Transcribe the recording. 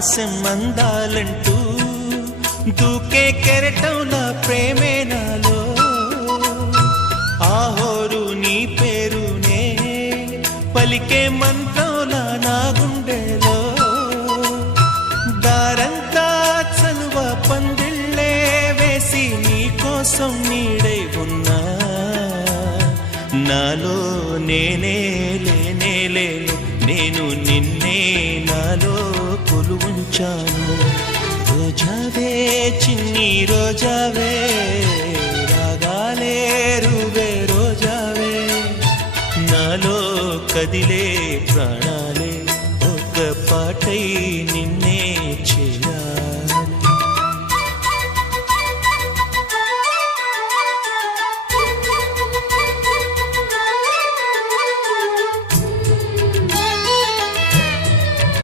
ఆకాశం అందాలంటూ దూకే కెరటంలా ప్రేమే నాలో ఆహోరు నీ పేరునే పలికే మంత్రంలా నా గుండెలో దారంతా చలువ పందిళ్ళే వేసి నీ కోసం నీడై ఉన్నా నాలో నేనే లేనే లేను నేను నిన్నే నాలో కొలువుంచాను రోజావే చిన్ని రోజావే రాగాలే రువే రోజావే నాలో కదిలే ప్రాణాలే ఒక పాటై నిన్నే